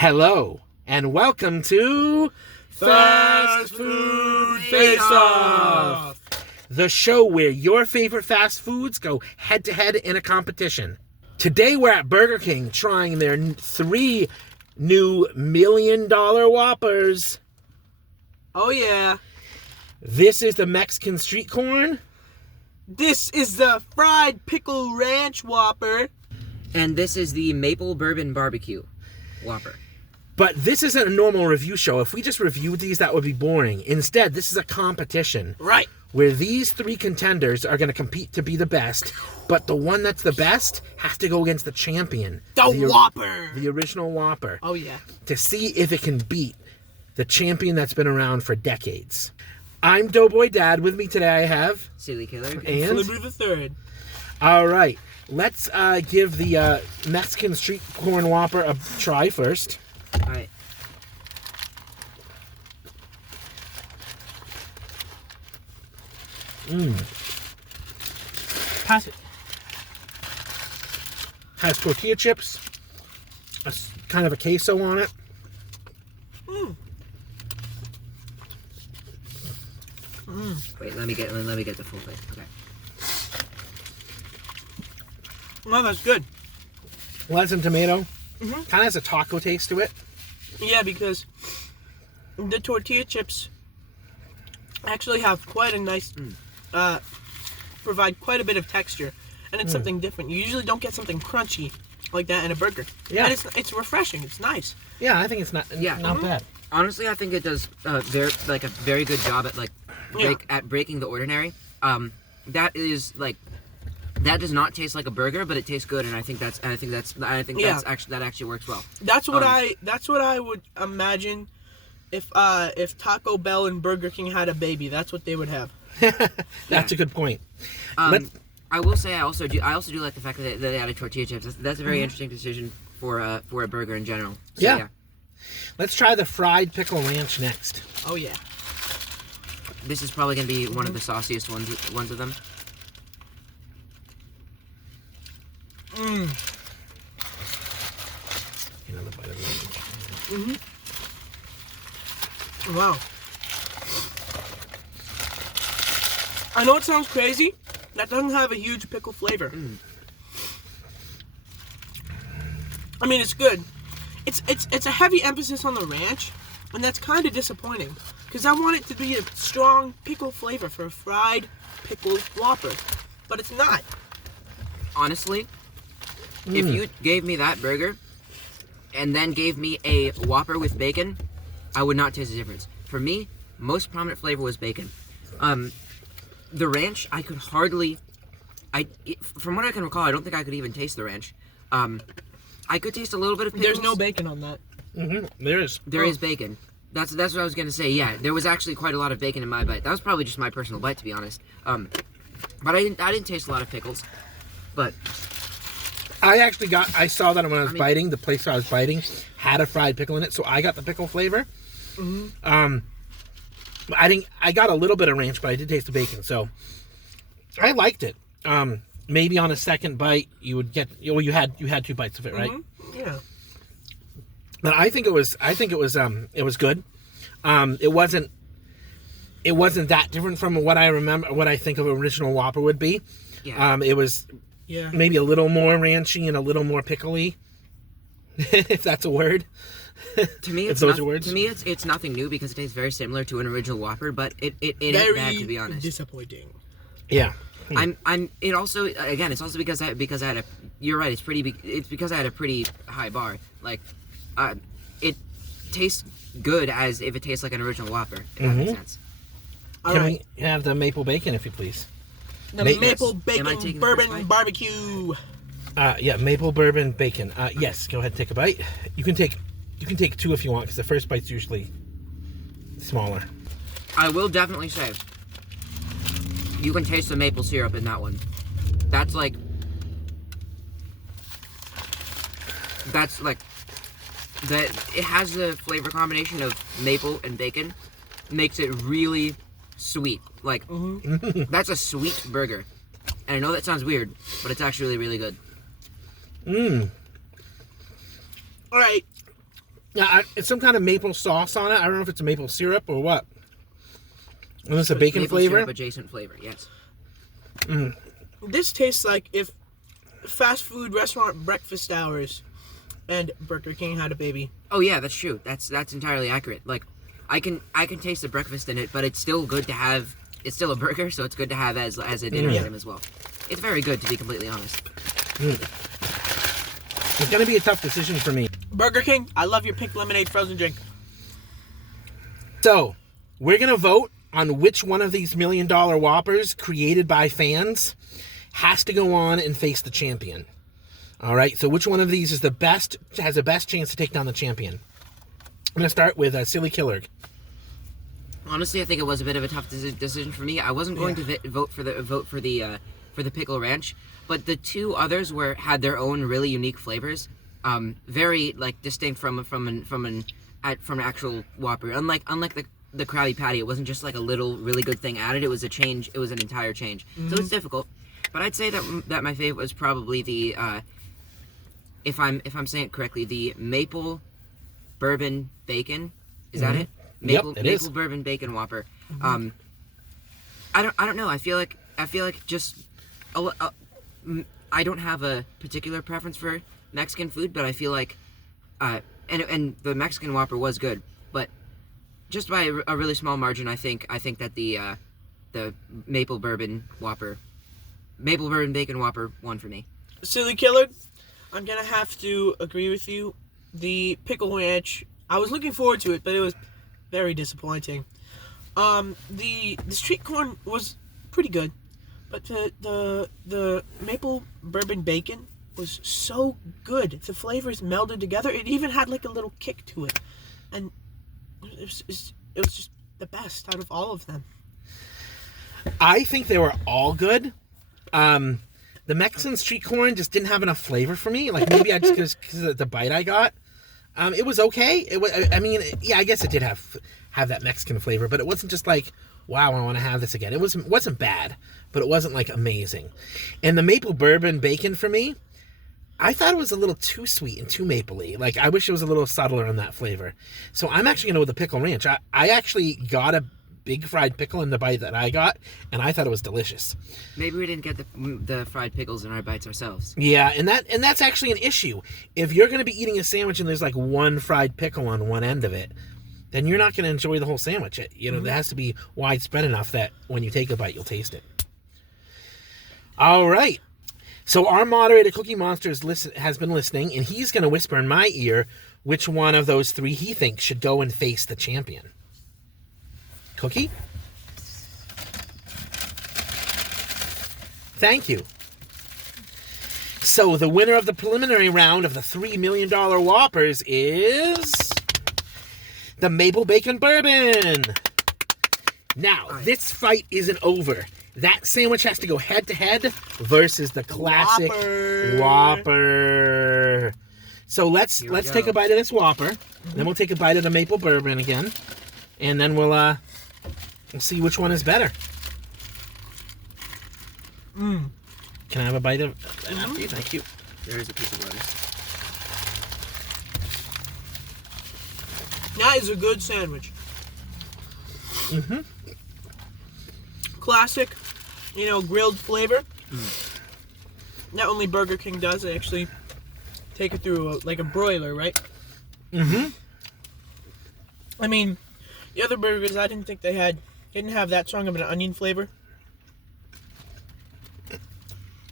Hello, and welcome to Fast Food Face-Off, the show where your favorite fast foods go head-to-head in a competition. Today we're at Burger King trying their 3 new Million Dollar Whoppers. Oh yeah. This is the Mexican Street Corn. This is the Fried Pickle Ranch Whopper. And this is the Maple Bourbon Barbecue Whopper. But this isn't a normal review show. If we just reviewed these, that would be boring. Instead, this is a competition. Right. Where these 3 contenders are going to compete to be the best, but the one that's the best has to go against the champion. The Whopper! The original Whopper. Oh yeah. To see if it can beat the champion that's been around for decades. I'm Doughboy Dad. With me today I have... Silly Killer. And... Flibber the Third. All right. Let's give the Mexican Street Corn Whopper a try first. All right. Pass it. Has tortilla chips, kind of a queso on it. Wait, let me get the full thing. Okay. Well, that's good. Lettuce and tomato. Kind of has a taco taste to it. Yeah, because the tortilla chips actually have quite a nice, provide quite a bit of texture, and it's something different. You usually don't get something crunchy like that in a burger. Yeah. And it's refreshing. It's nice. Yeah, I think it's not bad. Honestly, I think it does a very good job at breaking the ordinary. That does not taste like a burger, but it tastes good, and I think that actually works well. That's what I would imagine if Taco Bell and Burger King had a baby. That's what they would have. That's a good point. I will say I also do like the fact that they added tortilla chips. That's a very interesting decision for a burger in general. So, yeah. Let's try the Fried Pickle Ranch next. Oh yeah. This is probably going to be one of the sauciest ones of them. Another bite of it. Wow. I know it sounds crazy. That doesn't have a huge pickle flavor. I mean, it's good. It's a heavy emphasis on the ranch, and that's kind of disappointing because I want it to be a strong pickle flavor for a fried pickle Whopper, but it's not. Honestly, if you gave me that burger and then gave me a Whopper with bacon, I would not taste the difference. For me, most prominent flavor was bacon. The ranch, I could hardly... from what I can recall, I don't think I could even taste the ranch. I could taste a little bit of pickles. There's no bacon on that. There is. There is bacon. That's what I was going to say. Yeah, there was actually quite a lot of bacon in my bite. That was probably just my personal bite, to be honest. But I didn't taste a lot of pickles. But... I saw that when I was biting. The place I was biting had a fried pickle in it, so I got the pickle flavor. I got a little bit of ranch, but I did taste the bacon, so I liked it. Maybe on a second bite you would get. You had 2 bites of it, right? Yeah. But I think it was good. It wasn't that different from what I remember, what I think of original Whopper would be. Yeah. It was. Yeah. Maybe a little more ranchy and a little more pickly, if that's a word. To me, it's it's nothing new because it tastes very similar to an original Whopper, but it ain't bad, to be honest. Disappointing. Yeah. It's also because I had a. You're right. It's because I had a pretty high bar. Like, it tastes good as if it tastes like an original Whopper. If that makes sense. Can we have the maple bacon, if you please? The Maple Bacon Bourbon Barbecue. Yeah, Maple Bourbon Bacon. Yes, go ahead and take a bite. You can take 2 if you want, because the first bite's usually smaller. I will definitely say, you can taste the maple syrup in that one. That's like that. It has the flavor combination of maple and bacon, makes it really sweet. Like, that's a sweet burger. And I know that sounds weird, but it's actually really good. All right. Yeah, it's some kind of maple sauce on it. I don't know if it's a maple syrup or what. And it's a bacon maple flavor. syrup adjacent flavor, yes. This tastes like if fast food restaurant breakfast hours and Burger King had a baby. Oh yeah, that's true. That's entirely accurate. Like, I can taste the breakfast in it, but it's still good to have. It's still a burger, so it's good to have as a dinner item as well. It's very good, to be completely honest. It's gonna be a tough decision for me. Burger King, I love your pink lemonade frozen drink. So, we're gonna vote on which one of these $1 Million Whoppers created by fans has to go on and face the champion. All right, so which one of these is the best, has the best chance to take down the champion? I'm gonna start with Silly Killer. Honestly, I think it was a bit of a tough decision for me. I wasn't going to vote for the Pickle Ranch, but the two others had their own really unique flavors, very like distinct from an actual Whopper. Unlike the Krabby Patty, it wasn't just like a little really good thing added. It was a change. It was an entire change. So it's difficult. But I'd say that my favorite was probably the if I'm saying it correctly, the Maple Bourbon Bacon. Is that it? Maple Bourbon Bacon Whopper. I don't know. I feel like just I don't have a particular preference for Mexican food, but I feel like and the Mexican Whopper was good, but just by a really small margin, I think that the Maple Bourbon Bacon Whopper won for me. Silly Killer, I'm gonna have to agree with you. The Pickle Ranch, I was looking forward to it, but it was very disappointing. The street corn was pretty good, but the Maple Bourbon Bacon was so good. The flavors melded together. It even had like a little kick to it, and it was just the best out of all of them. I think they were all good. The Mexican Street Corn just didn't have enough flavor for me. Like, maybe I just because of the bite I got. It was okay. It was. I mean, yeah, I guess it did have that Mexican flavor, but it wasn't just like, wow, I want to have this again. It wasn't bad, but it wasn't like amazing. And the Maple Bourbon Bacon for me, I thought it was a little too sweet and too mapley. Like, I wish it was a little subtler on that flavor. So I'm actually going to go with the Pickle Ranch. I actually got a big fried pickle in the bite that I got, and I thought it was delicious. Maybe we didn't get the fried pickles in our bites ourselves. Yeah, and that's actually an issue. If you're going to be eating a sandwich and there's like one fried pickle on one end of it, then you're not going to enjoy the whole sandwich. There has to be widespread enough that when you take a bite, you'll taste it. All right. So our moderator, Cookie Monster, has been listening, and he's going to whisper in my ear which one of those three he thinks should go and face the champion. Cookie? Thank you. So the winner of the preliminary round of the $3 Million Whoppers is the Maple Bacon Bourbon. Now, this fight isn't over. That sandwich has to go head-to-head versus the classic Whopper. So let's take a bite of this Whopper. Then we'll take a bite of the Maple Bourbon again. And then we'll see which one is better. Can I have a bite of that after you? Thank you. There is a piece of lettuce. That is a good sandwich. Classic, grilled flavor. Not only Burger King does, they actually take it through a broiler, right? I mean, the other burgers, I didn't think didn't have that strong of an onion flavor.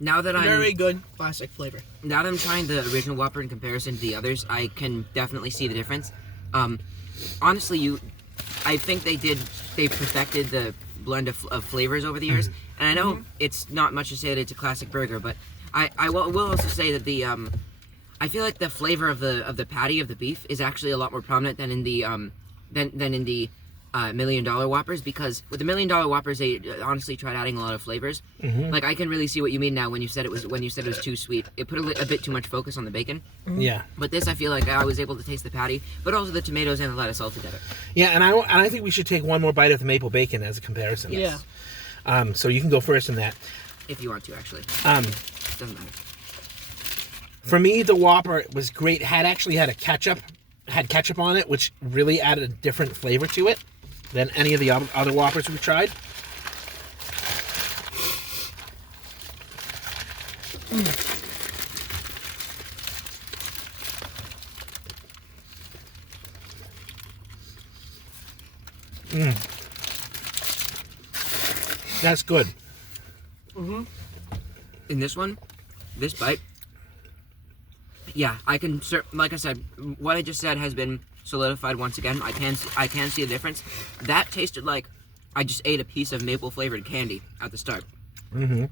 Now that Very good classic flavor. Now that I'm trying the original Whopper in comparison to the others, I can definitely see the difference. Honestly, I think they perfected the blend of flavors over the years, and I know it's not much to say that it's a classic burger, but I will also say that the I feel like the flavor of the patty of the beef is actually a lot more prominent than in the than in the $1 Million Whoppers, because with the $1 Million Whoppers they honestly tried adding a lot of flavors. Like, I can really see what you mean now when you said it was too sweet. It put a bit too much focus on the bacon. Yeah. But this, I feel like I was able to taste the patty, but also the tomatoes and the lettuce all together. Yeah, and I think we should take one more bite of the maple bacon as a comparison. Yeah. So you can go first in that. If you want to, actually. Doesn't matter. For me, the Whopper was great. It actually had a ketchup had ketchup on it, which really added a different flavor to it than any of the other Whoppers we've tried. That's good. In this one, this bite, yeah, I can, like I said, what I just said has been solidified once again. I can see a difference. That tasted like I just ate a piece of maple flavored candy at the start. And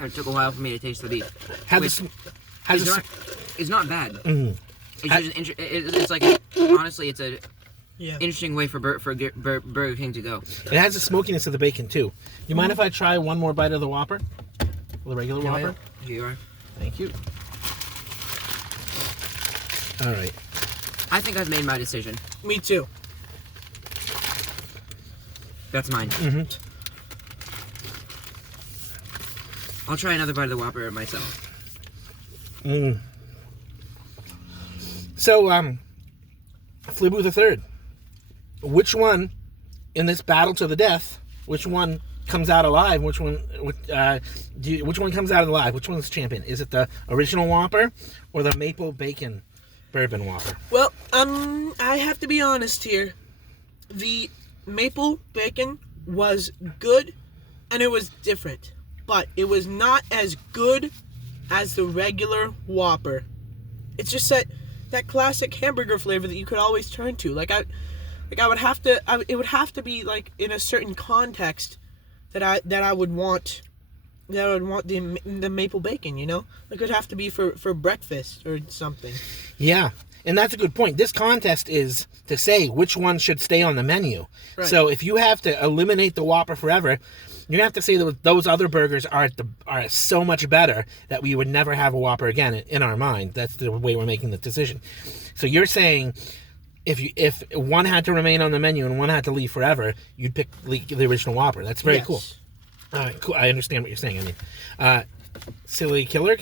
it took a while for me to taste the beef. It's not bad. It's just it's like, honestly, it's a interesting way for Burger King to go. It has the smokiness of the bacon too. You mind if I try one more bite of the Whopper? The regular Whopper? Here you are. Thank you. All right. I think I've made my decision. Me too. That's mine. I'll try another bite of the Whopper myself. So, Flibu the Third. Which one, in this battle to the death, which one comes out alive? Which one comes out alive? Which one's champion? Is it the original Whopper or the Maple Bacon Bourbon Whopper? Well, I have to be honest here. The Maple Bacon was good, and it was different. But it was not as good as the regular Whopper. It's just that classic hamburger flavor that you could always turn to. It would have to be like in a certain context that I would want the maple bacon, you know? Like, it would have to be for breakfast or something. Yeah. And that's a good point. This contest is to say which one should stay on the menu. Right. So if you have to eliminate the Whopper forever, you have to say that those other burgers are so much better that we would never have a Whopper again in our mind. That's the way we're making the decision. So you're saying if one had to remain on the menu and one had to leave forever, you'd pick the original Whopper. That's very cool. All right, cool. I understand what you're saying. I mean, Silly Killer.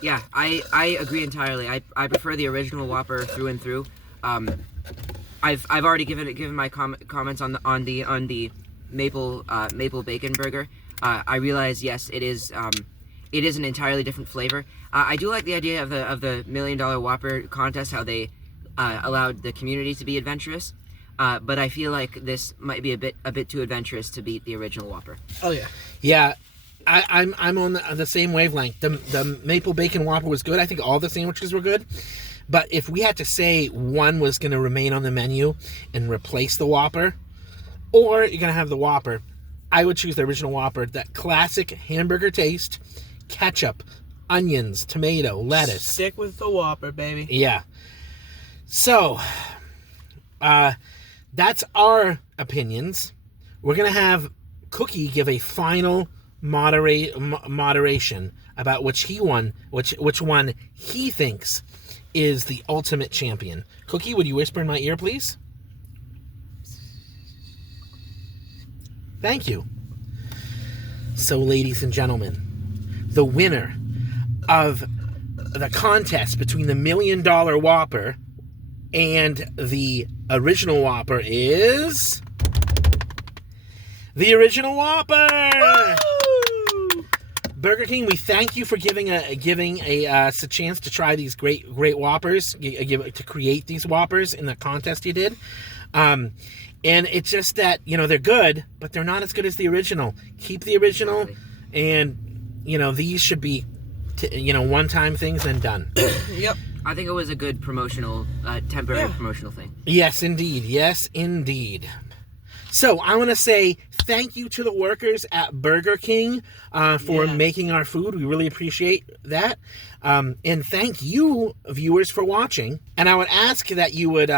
Yeah, I agree entirely. I prefer the original Whopper through and through. I've already given my comments on the maple bacon burger. I realize, yes, it is an entirely different flavor. I do like the idea of the Million Dollar Whopper contest, how they allowed the community to be adventurous. But I feel like this might be a bit too adventurous to beat the original Whopper. Oh yeah. Yeah. I'm on the same wavelength. The Maple Bacon Whopper was good. I think all the sandwiches were good. But if we had to say one was going to remain on the menu and replace the Whopper, or you're going to have the Whopper, I would choose the original Whopper. That classic hamburger taste, ketchup, onions, tomato, lettuce. Stick with the Whopper, baby. Yeah. So, that's our opinions. We're going to have Cookie give a final moderation about which one he thinks is the ultimate champion. Cookie, would you whisper in my ear, please? Thank you. So, ladies and gentlemen, the winner of the contest between the Million Dollar Whopper and the original Whopper is the original Whopper. Woo! Burger King, we thank you for giving us a chance to try these great Whoppers, to create these Whoppers in the contest you did. And it's just that, they're good, but they're not as good as the original. Keep the original, exactly. And these should be one-time things and done. Yep. I think it was a good promotional, temporary promotional thing. Yes, indeed. Yes, indeed. So I want to say thank you to the workers at Burger King for making our food. We really appreciate that. And thank you, viewers, for watching. And I would ask that you would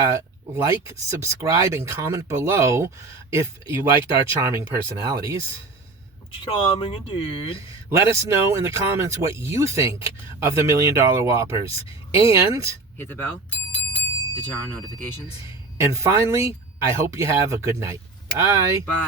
like, subscribe, and comment below if you liked our charming personalities. Charming indeed. Let us know in the comments what you think of the Million Dollar Whoppers. And hit the bell to turn on notifications. And finally, I hope you have a good night. Bye. Bye.